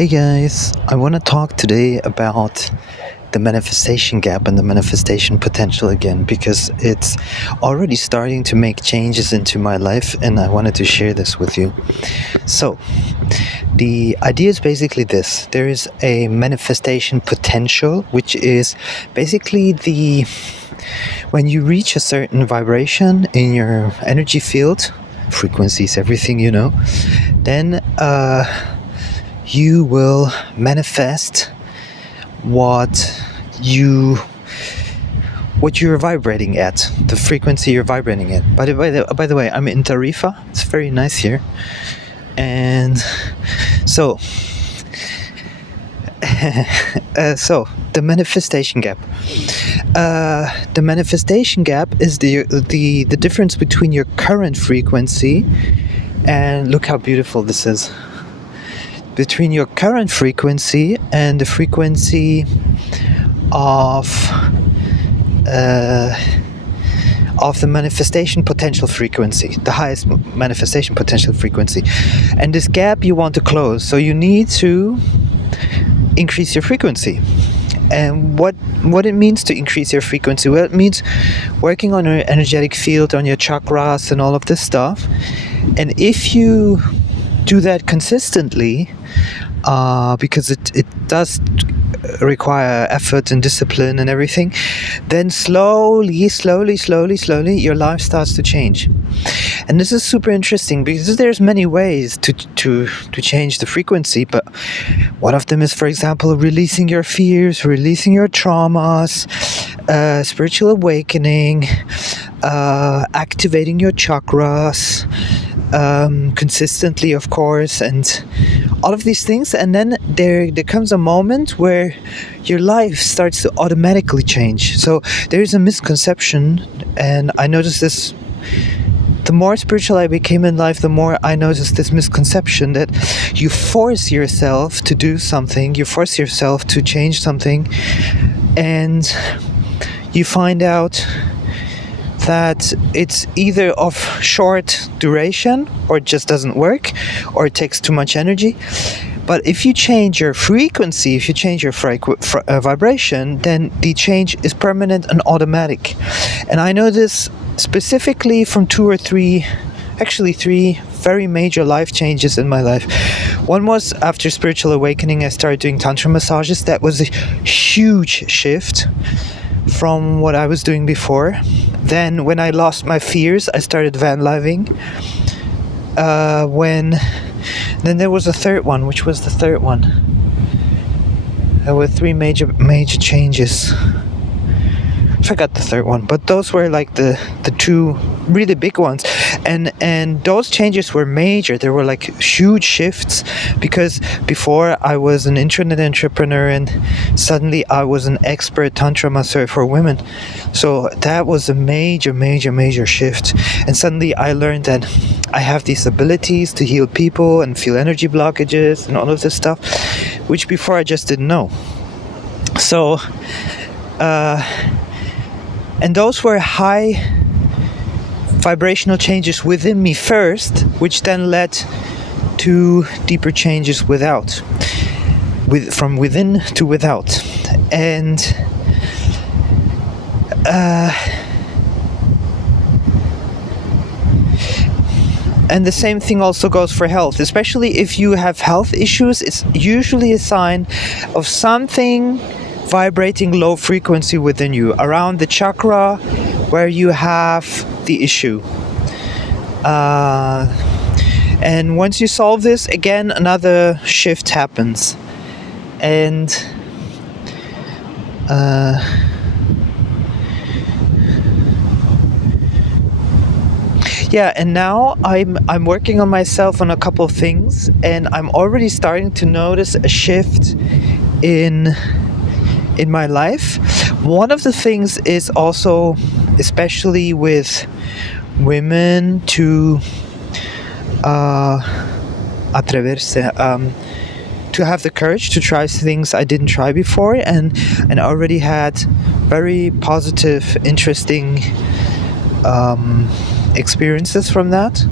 Hey guys, I want to talk today about the manifestation gap and the manifestation potential again because it's already starting to make changes into my life and I wanted to share this with you. So, the idea is basically this: there is a manifestation potential, which is basically the when you reach a certain vibration in your energy field, frequencies, everything then you will manifest what you what you're vibrating at, the frequency you're vibrating at. By the way, I'm in Tarifa. It's very nice here, and so the manifestation gap. The manifestation gap is the difference between your current frequency and look how beautiful this is. Between your current frequency and the frequency of the manifestation potential frequency, the highest manifestation potential frequency. And this gap you want to close, so you need to increase your frequency. And what it means to increase your frequency? Well, it means working on your energetic field, on your chakras and all of this stuff. And if you do that consistently, because it does require effort and discipline and everything, then slowly your life starts to change. And this is super interesting because there's many ways to change the frequency, but one of them is, for example, releasing your fears, releasing your traumas, spiritual awakening, activating your chakras consistently, of course, and all of these things. And then there comes a moment where your life starts to automatically change. So there is a misconception, and I noticed this. The more spiritual I became in life, the more I noticed this misconception that you force yourself to do something, you force yourself to change something, and you find out that it's either of short duration, or it just doesn't work, or it takes too much energy. But if you change your frequency, if you change your vibration, then the change is permanent and automatic. And I know this specifically from three very major life changes in my life. One was after spiritual awakening, I started doing tantra massages. That was a huge shift from what I was doing before. Then when I lost my fears, I started van living. Then there was a third one. Which was the third one? There were three major changes. I forgot the third one, but those were like the two really big ones, and those changes were major. There were like huge shifts, because before I was an internet entrepreneur and suddenly I was an expert tantra masseur for women. So that was a major shift, and suddenly I learned that I have these abilities to heal people and feel energy blockages and all of this stuff, which before I just didn't know. So and those were high vibrational changes within me first, which then led to deeper changes from within to without. And the same thing also goes for health. Especially if you have health issues, it's usually a sign of something vibrating low frequency within you, around the chakra where you have the issue. And once you solve this, again, another shift happens. And and now I'm working on myself on a couple of things, and I'm already starting to notice a shift in my life. One of the things is also, especially with women, to atreverse, to have the courage to try things I didn't try before, and I already had very positive, interesting experiences from that.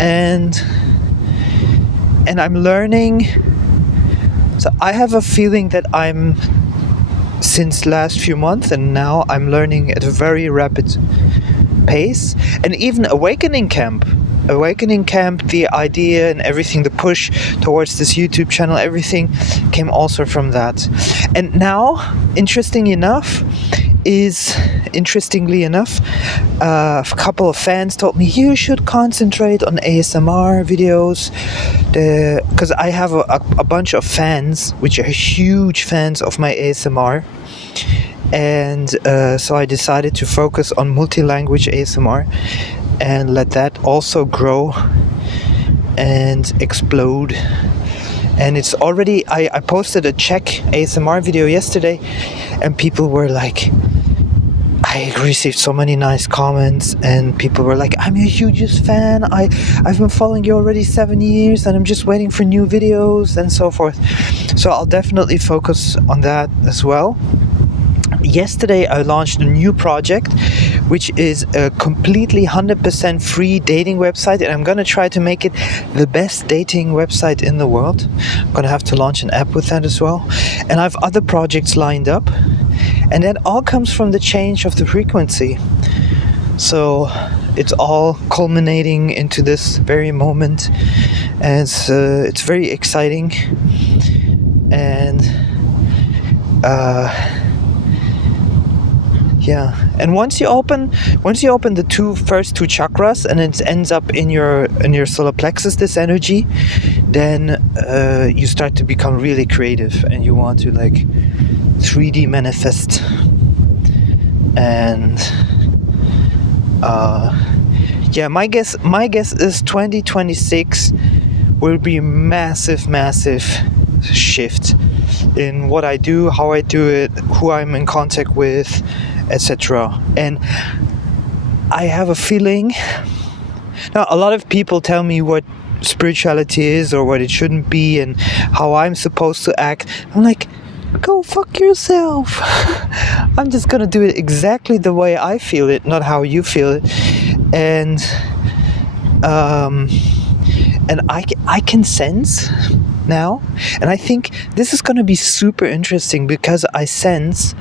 And I'm learning So I have a feeling that I'm, since last few months, and now I'm learning at a very rapid pace. And even Awakening Camp, the idea and everything, the push towards this YouTube channel, everything came also from that. And now, interestingly enough, a couple of fans told me you should concentrate on ASMR videos, because I have a bunch of fans which are huge fans of my ASMR. And so I decided to focus on multi-language ASMR and let that also grow and explode. And it's already, I posted a Czech ASMR video yesterday, and people were like, I received so many nice comments, and people were like, I'm your hugest fan, I've been following you already 7 years, and I'm just waiting for new videos and so forth. So I'll definitely focus on that as well. Yesterday I launched a new project, which is a completely 100% free dating website, and I'm gonna try to make it the best dating website in the world. I'm gonna have to launch an app with that as well, and I have other projects lined up, and that all comes from the change of the frequency. So it's all culminating into this very moment, and it's very exciting. And yeah, and once you open the first two chakras, and it ends up in your solar plexus, this energy, then you start to become really creative, and you want to like 3D manifest. And yeah, my guess is 2026 will be massive shift in what I do, how I do it, who I'm in contact with, etc. And I have a feeling, now a lot of people tell me what spirituality is or what it shouldn't be and how I'm supposed to act. I'm like, go fuck yourself. I'm just gonna do it exactly the way I feel it, not how you feel it. And I can sense now, and I think this is gonna be super interesting, because I sense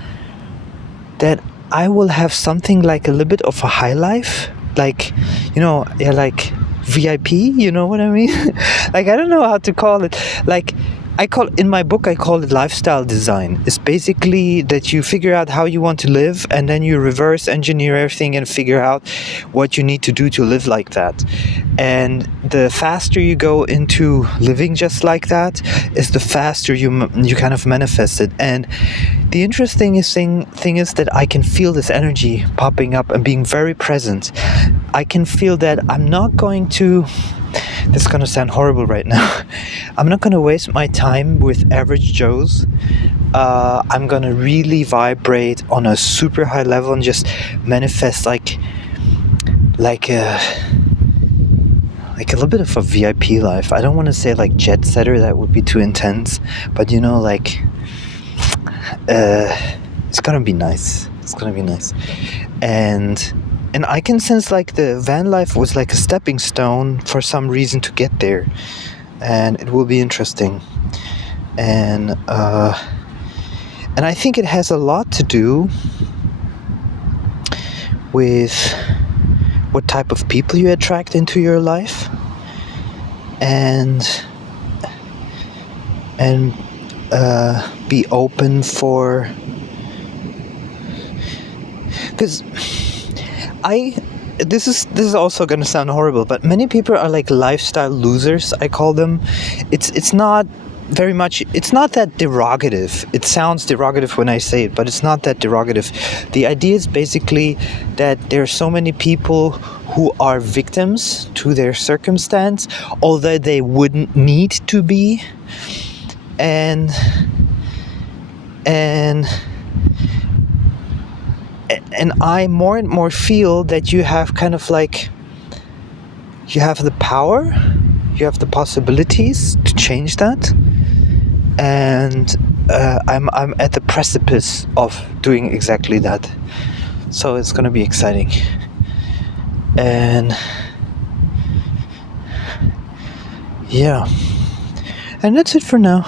that I will have something like a little bit of a high life, like, you know, yeah, like VIP, you know what I mean? Like, I don't know how to call it. Like, in my book, I call it lifestyle design. It's basically that you figure out how you want to live, and then you reverse engineer everything and figure out what you need to do to live like that. And the faster you go into living just like that, is the faster you kind of manifest it. And the interesting thing is that I can feel this energy popping up and being very present. I can feel that I'm not going to, this is going to sound horrible right now, I'm not going to waste my time with average Joes. I'm going to really vibrate on a super high level and just manifest like a little bit of a VIP life. I don't want to say like jet setter, that would be too intense, but you know, like it's gonna be nice. And I can sense like the van life was like a stepping stone for some reason to get there, and it will be interesting. And I think it has a lot to do with what type of people you attract into your life, and be open for, because this is also going to sound horrible, but many people are like lifestyle losers, I call them. It's not very much, it's not that derogative. It sounds derogative when I say it, but it's not that derogative. The idea is basically that there are so many people who are victims to their circumstance, although they wouldn't need to be. And I more and more feel that you have kind of like, you have the power, you have the possibilities to change that. And I'm at the precipice of doing exactly that. So it's gonna be exciting. And yeah, and that's it for now.